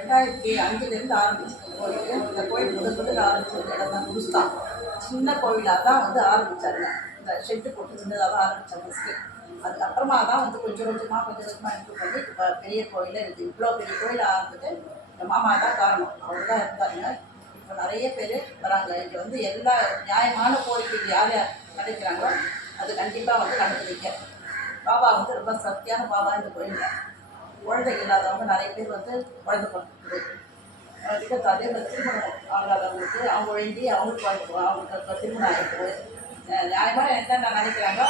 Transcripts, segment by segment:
2005லேருந்து ஆரம்பிச்சது கோயில். இந்த கோயில் முதல்ல ஆரம்பிச்சது இடம் தான் குருஸ்தான். சின்ன கோயிலாக தான் வந்து ஆரம்பித்தாங்க. இந்த ஷெட்டு போட்டு சின்னதாக தான் ஆரம்பித்தாங்க ஃபஸ்ட்டு. அதுக்கப்புறமா தான் வந்து கொஞ்சம் கொஞ்சமாக இம்ப்ரூவ் பண்ணி இப்போ பெரிய கோயிலே இருக்குது. இவ்வளோ பெரிய கோயில் ஆகிறதுக்கு எங்கள் மாமா தான் காரணம். அவர் தான் இருந்தாங்க. இப்போ நிறைய பேர் வராங்க. இங்கே வந்து எல்லா நியாயமான கோரிக்கைகள் யார் யார் கிடைக்கிறாங்களோ அது கண்டிப்பாக வந்து நடக்குதுங்க. பாபா வந்து ரொம்ப சக்தியான பாபா இந்த கோயிலில். குழந்தை இல்லாதவங்க நிறைய பேர் வந்து குழந்தை பிறக்குது. அதே மாதிரி திருமணம் ஆகாதவங்களுக்கு அவங்க வேண்டி அவங்களுக்கு திருமணம் ஆகிடுது. நியாயமாக என்னென்ன நினைக்கிறாங்க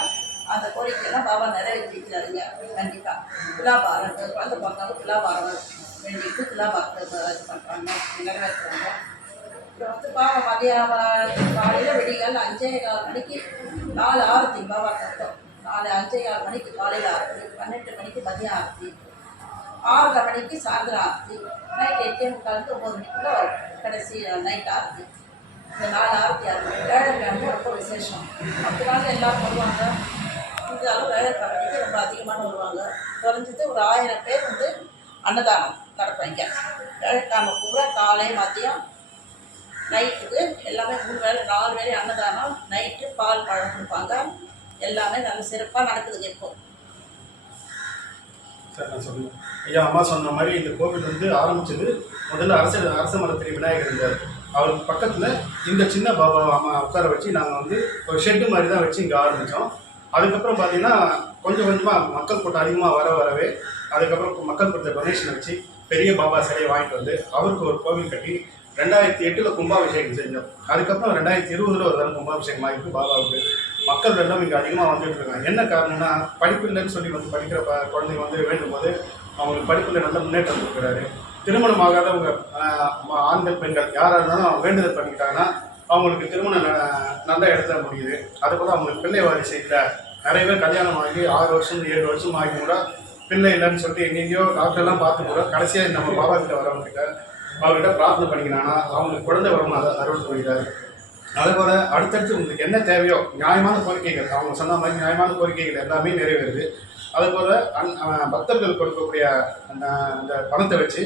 அந்த கோரிக்கையெல்லாம் பாபா நிறைவேற்றிக்கிறாருங்க. கண்டிப்பாக துலாபாரம் குழந்தை பிறந்தாங்க, துலாபாரம் வேண்டிட்டு துலாபாரத்தை இது பண்ணுறாங்க, நிறைவேற்றுறாங்க. இப்போ வந்து பாபா மதியம் காலையில் விடிகால் 5:15 மணிக்கு 4 ஆரத்தி பாபா கட்டம். 4-5:15 மணிக்கு காலையில் ஆரத்தி, 12 மணிக்கு மதியம் ஆரத்தி, 6:30 மணிக்கு சாயந்தரம் ஆரத்தி, நைட் 8:45 9 மணிக்குள்ள கடைசி நைட் ஆரத்தி. இந்த 4 ஆரத்தி ஆரத்தி வேலைக்கிழமை ரொம்ப விசேஷம். அப்போதாங்க எல்லோரும் வருவாங்க. இருந்தாலும் வேலைக்கிழமைக்கு ரொம்ப அதிகமான வருவாங்க. குறைஞ்சது ஒரு 1000 பேர் வந்து அன்னதானம் நடப்பாங்க. வேலைக்கிழமை பூரா காலை மதியம் நைட்டுக்கு எல்லாமே 3 வேளை 4 வேளை அன்னதானம். நைட்டு பால் பழம் கொடுப்பாங்க. எல்லாமே நல்ல சிறப்பாக நடக்குதுங்க. இப்போ சார் நான் சொல்லுவேன் ஐயா, அம்மா சொன்ன மாதிரி இந்த கோவில் வந்து ஆரம்பிச்சது முதல்ல அரச மரத்திரி விநாயகர் இருந்தார். அவருக்கு பக்கத்தில் இந்த சின்ன பாபா அம்மா உட்கார வச்சு நாங்கள் வந்து ஒரு ஷெட்டு மாதிரி தான் வச்சு இங்கே ஆரம்பித்தோம். அதுக்கப்புறம் பார்த்தீங்கன்னா கொஞ்சம் கொஞ்சமாக மக்கள் கூட்டம் அதிகமாக வரவே அதுக்கப்புறம் மக்கள் கொடுத்த டொனேஷனை வச்சு பெரிய பாபா சிலையை வாங்கிட்டு வந்து அவருக்கு ஒரு கோவில் கட்டி 2008 கும்பாபிஷேகம் செஞ்சோம். அதுக்கப்புறம் 2020 ஒரு தரம் கும்பாபிஷேகம் ஆகிட்டு பாபாவுக்கு மக்கள் எல்லாம் இங்கே அதிகமாக வந்துட்டு இருக்காங்க. என்ன காரணம்னா படிப்பு இல்லைன்னு சொல்லி வந்து படிக்கிற குழந்தைங்க வந்து வேண்டும் போது அவங்களுக்கு படிப்பில் நல்ல முன்னேற்றம் இருக்கிறாரு. திருமணம் ஆகாதவங்க ஆண்கள் பெண்கள் யாராக இருந்தாலும் அவங்க வேண்டுதல் பண்ணிக்கிட்டாங்கன்னா அவங்களுக்கு திருமணம் நல்ல இடத்துல முடியுது. அதுபோல் அவங்களுக்கு பிள்ளை வாரிசு இல்லை. நிறைய பேர் கல்யாணம் ஆகி 6 வருஷம் 7 வருஷம் ஆகி கூட பிள்ளை இல்லைன்னு சொல்லிட்டு எங்கேயோ டாக்டர்லாம் பார்த்து கூட கடைசியாக நம்ம பாபா கிட்ட வரவங்ககிட்ட அவர்கிட்ட பிரார்த்தனை பண்ணிக்கினாங்கன்னா அவங்களுக்கு குழந்தை வரணும் அதை அறுவடை பண்ணிக்கிறாரு. அதுபோல் அடுத்தடுத்து உங்களுக்கு என்ன தேவையோ நியாயமான கோரிக்கைகள் அவங்க சொன்ன மாதிரி நியாயமான கோரிக்கைகள் எல்லாமே நிறைவேறுது. அதுபோல் பக்தர்கள் கொடுக்கக்கூடிய அந்த பணத்தை வச்சு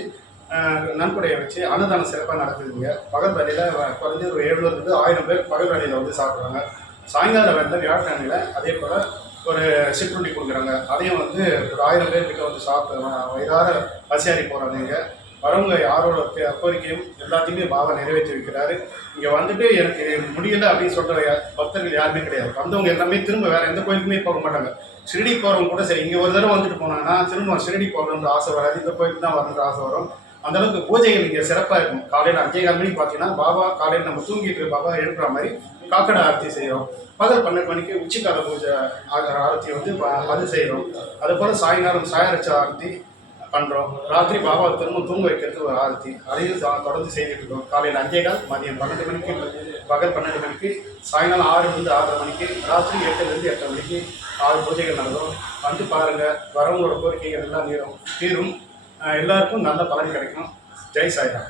நன்கொடையை வச்சு அன்னதானம் சிறப்பாக நடக்குதுங்க. பகல் வேலையில் குறைஞ்சி ஒரு 700 to 1000 பேர் பகல் வேலையில் வந்து சாப்பிட்றாங்க. சாயங்கால வேலையில் வியாழக்கிழமையில் அதே போல் ஒரு சிற்றுண்டி கொடுக்குறாங்க. அதையும் வந்து ஒரு 1000 பேர்கிட்ட வந்து சாப்பிட்டு வயிறார பசியாரி போகிறாங்க. வரவங்க யாரோட கோரிக்கையும் எல்லாத்தையுமே பாபா நிறைவேற்றி வைக்கிறாரு. இங்கே வந்துட்டு எனக்கு முடியலை அப்படின்னு சொல்கிற பக்தர்கள் யாருமே கிடையாது. வந்தவங்க எல்லாமே திரும்ப வேறு எந்த கோயிலுக்குமே போக மாட்டாங்க. ஷிரடி போகிறவங்க கூட சரி இங்கே ஒரு தடவை வந்துட்டு போனாங்கன்னா திரும்ப ஷிரடி போகணுன்ற ஆசை வராது, இந்த கோயிலுக்கு தான் வரணுன்ற ஆசை வரும். அந்தளவுக்கு பூஜைகள் இங்கே சிறப்பாக இருக்கும். காலையில் 5:15 மணிக்கு பார்த்தீங்கன்னா பாபா காலையில் நம்ம தூங்கிட்டு இருக்க பாபா எழுப்புற மாதிரி காக்கடை ஆரத்தி செய்கிறோம். பகல் 12 மணிக்கு உச்சிக்கால பூஜை ஆரத்தி வந்து அது செய்கிறோம். அதுபோல் சாயங்காலம் சாயரட்ச ஆரத்தி பண்ணுறோம். ராத்திரி பாபா திரும்ப தூங்க வைக்கிறதுக்கு ஒரு ஆரத்தி அதையும் தொடர்ந்து செய்துட்டு இருக்கோம். காலையில் 5:15, மதியம் 12 மணிக்கு, பகல் 12 மணிக்கு, சாயங்காலம் 6 to 6:30 மணிக்கு, ராத்திரி 8 to 8 மணிக்கு 6 பூஜைகள் நடக்கும். வந்து பாருங்கள், வரவங்களோட கோரிக்கைகள் எல்லாம் தீரும். எல்லாருக்கும் நல்ல பலன் கிடைக்கும். ஜெய் சாய்ராம்.